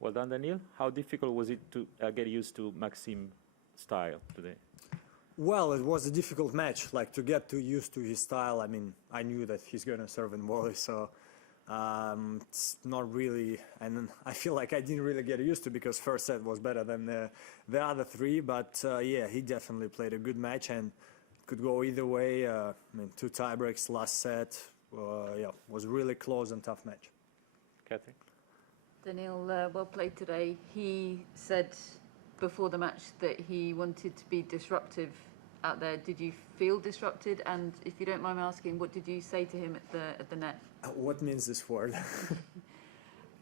Well done, Daniil. How difficult was it to get used to Maxim's style today? Well, it was a difficult match, like to get too used to his style. I mean, I knew that he's going to serve and volley, so it's not really, and I feel like I didn't really get used to because first set was better than the other three, but yeah, he definitely played a good match and could go either way. I mean, 2 tiebreaks last set, yeah, was really close and tough match. Kathy? Daniil, well played today. He said before the match that he wanted to be disruptive out there. Did you feel disrupted? And if you don't mind me asking, what did you say to him at the net? What means this word?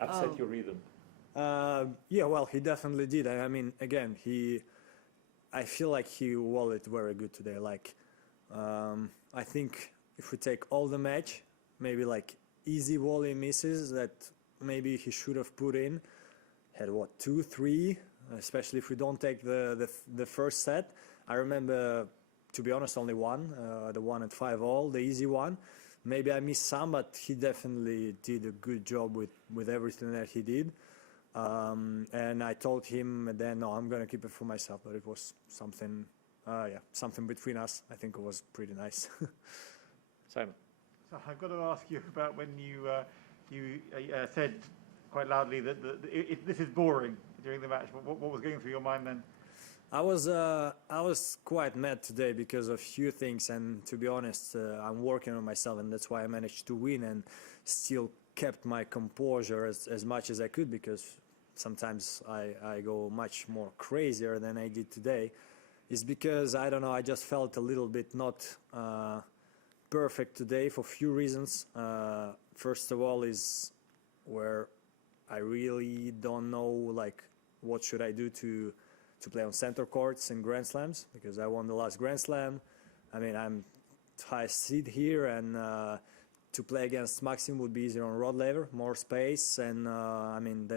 Upset your rhythm. Yeah, well, he definitely did. I mean, again, I feel like he volleyed very good today. Like, I think if we take all the match, maybe like easy volley misses that maybe he should have put in, had what, 2, 3, especially if we don't take the first set. I remember, to be honest, only one, the one at 5-all, the easy one. Maybe I missed some, but he definitely did a good job with everything that he did. And I told him then, no, I'm going to keep it for myself, but it was something, yeah, something between us. I think it was pretty nice. Simon? So I've got to ask you about when you said quite loudly that this is boring during the match. What was going through your mind then? I was quite mad today because of few things, and to be honest, I'm working on myself, and that's why I managed to win and still kept my composure as much as I could, because sometimes I go much more crazier than I did today. Is because, I don't know, I just felt a little bit not perfect today for few reasons. First of all is where I really don't know, like, what should I do to play on center courts in Grand Slams, because I won the last Grand Slam. I mean, I'm high seed here, and to play against Maxim would be easier on Rod Laver, more space, and I mean,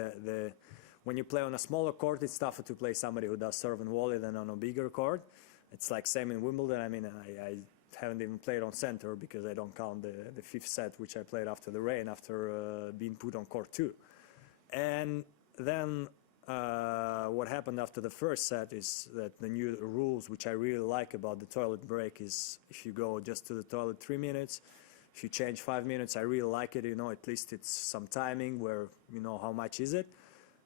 when you play on a smaller court, it's tougher to play somebody who does serve and volley than on a bigger court. It's like same in Wimbledon. I mean, I haven't even played on center because I don't count the 5th set, which I played after the rain, after being put on court 2. And then what happened after the first set is that the new rules, which I really like about the toilet break, is if you go just to the toilet 3 minutes, if you change 5 minutes, I really like it. You know, at least it's some timing where you know how much is it.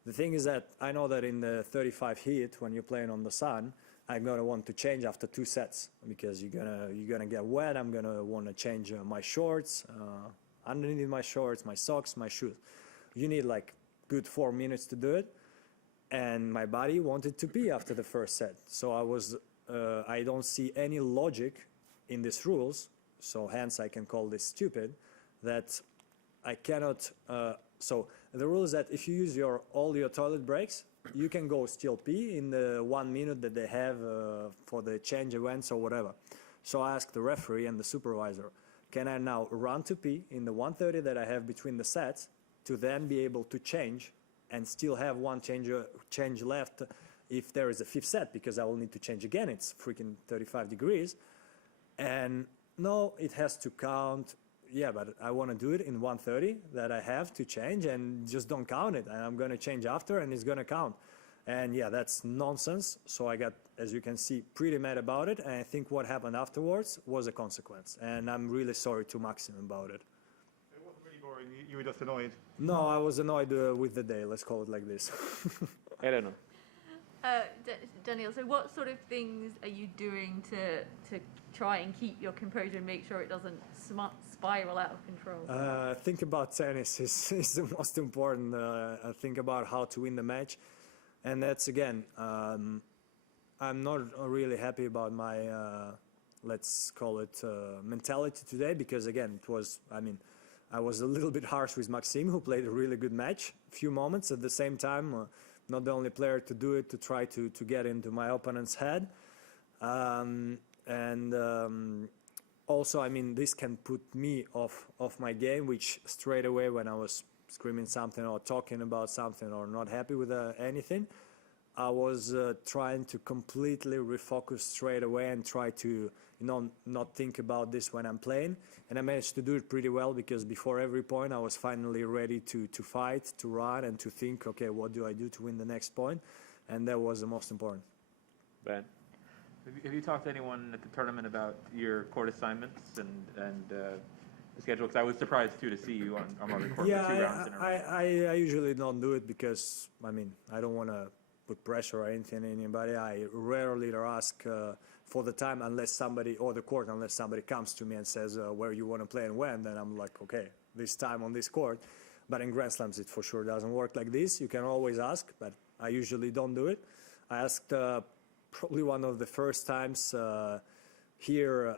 The thing is that I know that in the 35 heat, when you're playing on the sun, I'm gonna want to change after 2 sets because you're gonna get wet. I'm gonna want to change my shorts, underneath my shorts, my socks, my shoes. You need like good 4 minutes to do it. And my body wanted to pee after the first set, so I don't see any logic in these rules, so hence I can call this stupid, that I cannot, so the rule is that if you use all your toilet breaks, you can go still pee in the 1 minute that they have for the change events or whatever. So I asked the referee and the supervisor, can I now run to pee in the 1:30 that I have between the sets to then be able to change and still have one change left if there is a 5th set, because I will need to change again. It's freaking 35 degrees. And no, it has to count. Yeah, but I want to do it in 1:30 that I have to change, and just don't count it. And I'm going to change after, and it's going to count. And yeah, that's nonsense. So I got, as you can see, pretty mad about it. And I think what happened afterwards was a consequence. And I'm really sorry to Maxim about it. Boring. You were just annoyed? No, I was annoyed with the day, let's call it like this. I don't know. Daniil, so what sort of things are you doing to try and keep your composure and make sure it doesn't spiral out of control? Think about tennis is the most important. Think about how to win the match. And that's, again, I'm not really happy about my, let's call it, mentality today, because, again, it was, I mean, I was a little bit harsh with Maxim, who played a really good match, a few moments. At the same time, not the only player to do it, to try to get into my opponent's head. Also, I mean, this can put me off my game, which straight away when I was screaming something or talking about something or not happy with anything, I was trying to completely refocus straight away and try to, not think about this when I'm playing. And I managed to do it pretty well because before every point I was finally ready to fight, to run, and to think, okay, what do I do to win the next point? And that was the most important. Ben? Have you talked to anyone at the tournament about your court assignments and the schedule? Because I was surprised too to see you on Margaret court for 2 rounds in a row. I usually don't do it because, I don't want to put pressure or anything on anybody. I rarely ask for the time unless somebody, or the court, unless somebody comes to me and says where you want to play and when, then I'm like, okay, this time on this court. But in Grand Slams it for sure doesn't work like this. You can always ask, but I usually don't do it. I asked probably one of the first times here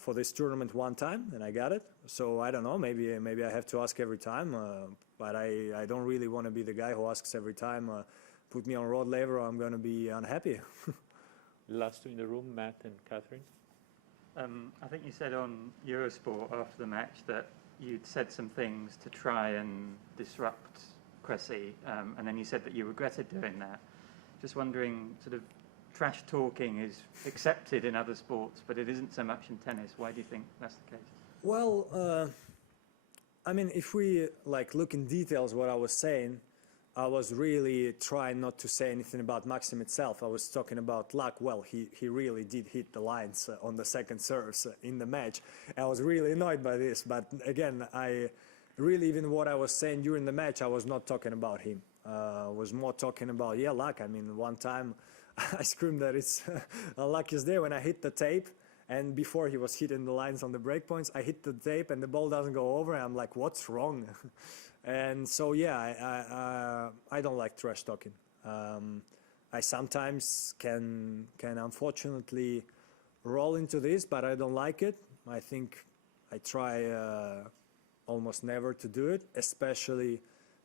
for this tournament one time, and I got it. So I don't know, maybe I have to ask every time, but I don't really want to be the guy who asks every time. Put me on Rod Laver, I'm going to be unhappy. Last two in the room, Matt and Catherine. I think you said on Eurosport after the match that you'd said some things to try and disrupt Cressy, and then you said that you regretted doing that. Just wondering, sort of, trash talking is accepted in other sports, but it isn't so much in tennis. Why do you think that's the case? Well, if we look in details what I was saying, I was really trying not to say anything about Maxim itself. I was talking about luck. Well, he really did hit the lines on the second serves in the match. I was really annoyed by this, but again, even what I was saying during the match, I was not talking about him. I was more talking about, luck. One time I screamed that it's a luckiest day when I hit the tape, and before he was hitting the lines on the break points, I hit the tape and the ball doesn't go over, and I'm like, what's wrong? And so, I don't like trash talking. I sometimes can unfortunately roll into this, but I don't like it. I think I try almost never to do it, especially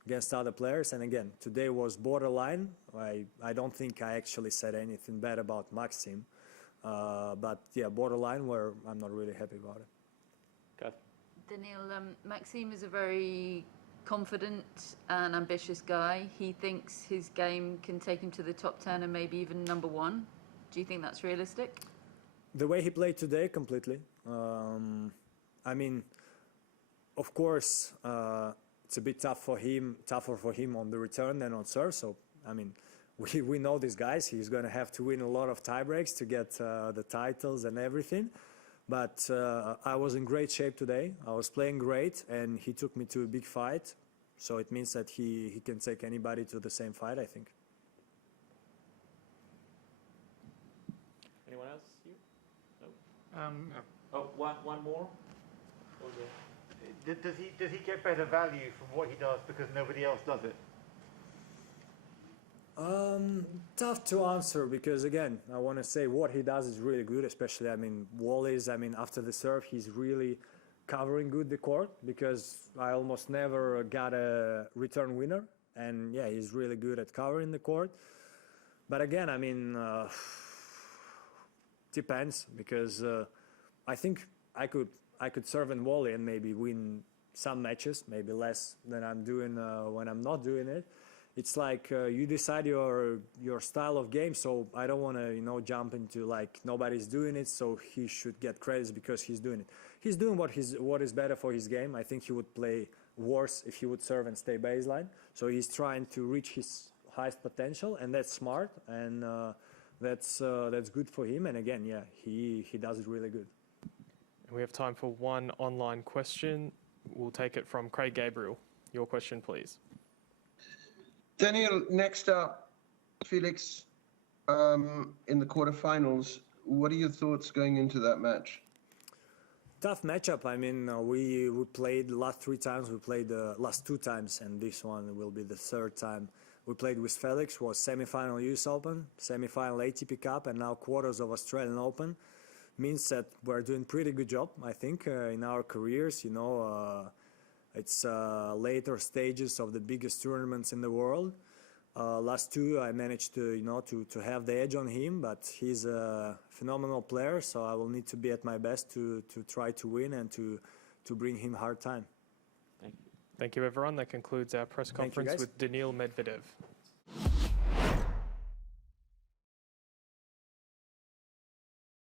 against other players. And again, today was borderline. I don't think I actually said anything bad about Maxim. But borderline where I'm not really happy about it. Daniil, Maxim is a very confident and ambitious guy. He thinks his game can take him to the top 10 and maybe even number 1. Do you think that's realistic? The way he played today, completely. Of course, it's a bit tougher for him on the return than on serve. So, we know these guys. He's going to have to win a lot of tie breaks to get the titles and everything. But I was in great shape today. I was playing great, and he took me to a big fight. So it means that he can take anybody to the same fight, I think. Anyone else? You? No. One more? Does he get better value from what he does because nobody else does it? Tough to answer because, again, I want to say what he does is really good, especially, volleys. After the serve, he's really covering good the court because I almost never got a return winner. And, he's really good at covering the court. But, again, depends because I think I could serve and volley and maybe win some matches, maybe less than I'm doing when I'm not doing it. It's like you decide your style of game, so I don't want to jump into nobody's doing it, so he should get credits because he's doing it. He's doing what is better for his game. I think he would play worse if he would serve and stay baseline. So he's trying to reach his highest potential, and that's smart, and that's good for him. And again, he does it really good. We have time for one online question. We'll take it from Craig Gabriel. Your question, please. Daniil, next up, Felix, in the quarterfinals. What are your thoughts going into that match? Tough matchup. We played the last 3 times. We played the last 2 times, and this one will be the 3rd time. We played with Felix, was semi-final US Open, semi-final ATP Cup, and now quarters of Australian Open. Means that we're doing pretty good job, I think, in our careers. It's later stages of the biggest tournaments in the world. Last 2, I managed to have the edge on him, but he's a phenomenal player, so I will need to be at my best to try to win and to bring him hard time. Thank you, everyone. That concludes our press conference with Daniil Medvedev.